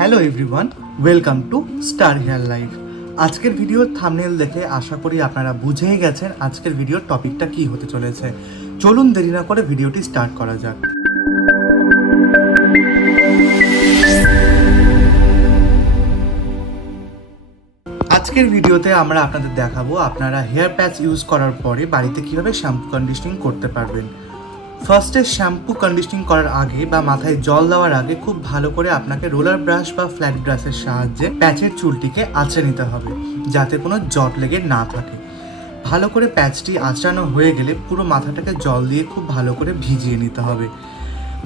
Hello everyone, welcome to star hair life. আজকের ভিডিওর thumbnail দেখে আশা করি আপনারা বুঝেই গেছেন আজকের ভিডিওর টপিকটা কি হতে চলেছে। চলুন দেরি না করে ভিডিওটি স্টার্ট করা যাক। আজকের ভিডিওতে আমরা আপনাদের দেখাবো আপনারা হেয়ার প্যাচ ইউজ করার পরে বাড়িতে কিভাবে শ্যাম্পু কন্ডিশনিং করতে পারবেন। ফার্স্টে শ্যাম্পু কন্ডিশনিং করার আগে বা মাথায় জল দেওয়ার আগে খুব ভালো করে আপনাকে রোলার ব্রাশ বা ফ্ল্যাট ব্রাশের সাহায্যে প্যাচের চুলটিকে আঁচড়ে নিতে হবে, যাতে কোনো জট লেগে না থাকে। ভালো করে প্যাচটি আঁচড়ানো হয়ে গেলে পুরো মাথাটাকে জল দিয়ে খুব ভালো করে ভিজিয়ে নিতে হবে।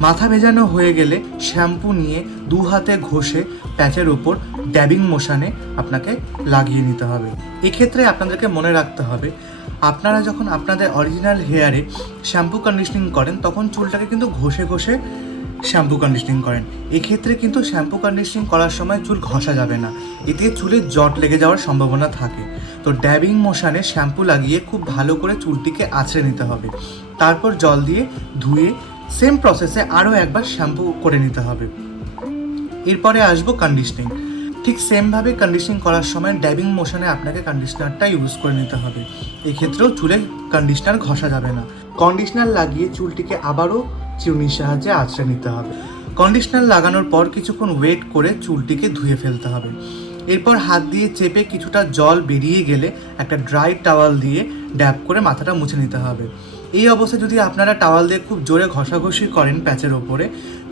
মাথা ভেজানো হয়ে গেলে শ্যাম্পু নিয়ে দু হাতে ঘষে প্যাচের উপর ড্যাবিং মোশনে আপনাকে লাগিয়ে নিতে হবে। এক্ষেত্রে আপনাদেরকে মনে রাখতে হবে, আপনারা যখন আপনাদের অরিজিনাল হেয়ারে শ্যাম্পু কন্ডিশনিং করেন তখন চুলটাকে কিন্তু ঘষে ঘষে শ্যাম্পু কন্ডিশনিং করেন। এক্ষেত্রে কিন্তু শ্যাম্পু কন্ডিশনিং করার সময় চুল ঘষা যাবে না, এতে চুলে জট লেগে যাওয়ার সম্ভাবনা থাকে। তো ড্যাবিং মোশনে শ্যাম্পু লাগিয়ে খুব ভালো করে চুলটিকে আঁচড়ে নিতে হবে, তারপর জল দিয়ে ধুয়ে সেম প্রসেসে আরও একবার শ্যাম্পু করে নিতে হবে। এরপরে আসবো কন্ডিশনিং। ঠিক সেমভাবে কন্ডিশনিং করার সময় ড্যাবিং মোশনে আপনাকে কন্ডিশনারটা ইউজ করে নিতে হবে। এক্ষেত্রেও চুলে কন্ডিশনার ঘষা যাবে না। কন্ডিশনার লাগিয়ে চুলটিকে আবারও চিরুনির সাহায্যে আঁচড়ে নিতে হবে। কন্ডিশনার লাগানোর পর কিছুক্ষণ ওয়েট করে চুলটিকে ধুয়ে ফেলতে হবে। এরপর হাত দিয়ে চেপে কিছুটা জল বেরিয়ে গেলে একটা ড্রাই টাওয়াল দিয়ে ড্যাব করে মাথাটা মুছে নিতে হবে। এই অবস্থায় যদি আপনারা টাওয়াল দিয়ে খুব জোরে ঘষাঘষি করেন প্যাচের ওপরে,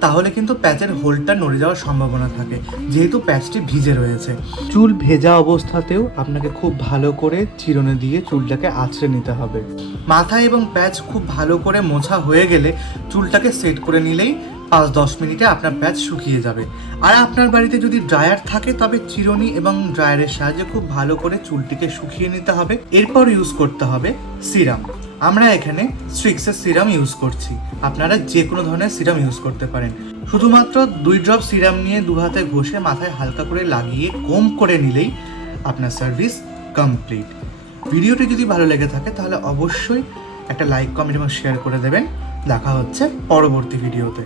তাহলে কিন্তু প্যাচের হোলটা নড়ে যাওয়ার সম্ভাবনা থাকে, যেহেতু প্যাচটি ভিজে রয়েছে। চুল ভেজা অবস্থাতেও আপনাকে খুব ভালো করে চিরুনি দিয়ে চুলটাকে আঁচড়ে নিতে হবে। মাথা এবং প্যাচ খুব ভালো করে মোছা হয়ে গেলে চুলটাকে সেট করে নিলেই 5-10 মিনিটে আপনার প্যাচ শুকিয়ে যাবে। আর আপনার বাড়িতে যদি ড্রায়ার থাকে তবে চিরুনি এবং ড্রায়ারের সাহায্যে খুব ভালো করে চুলটিকে শুকিয়ে নিতে হবে। এরপর ইউজ করতে হবে সিরাম। আমরা এখানে স্ট্রিক্সের সিরাম ইউজ করছি, আপনারা যে কোনো ধরনের সিরাম ইউজ করতে পারেন। শুধুমাত্র 2 ড্রপ সিরাম নিয়ে 2 হাতে ঘষে মাথায় হালকা করে লাগিয়ে কোম করে নিলেই আপনার সার্ভিস কমপ্লিট। ভিডিওটি যদি ভালো লেগে থাকে তাহলে অবশ্যই একটা লাইক, কমেন্ট এবং শেয়ার করে দেবেন। দেখা হচ্ছে পরবর্তী ভিডিওতে।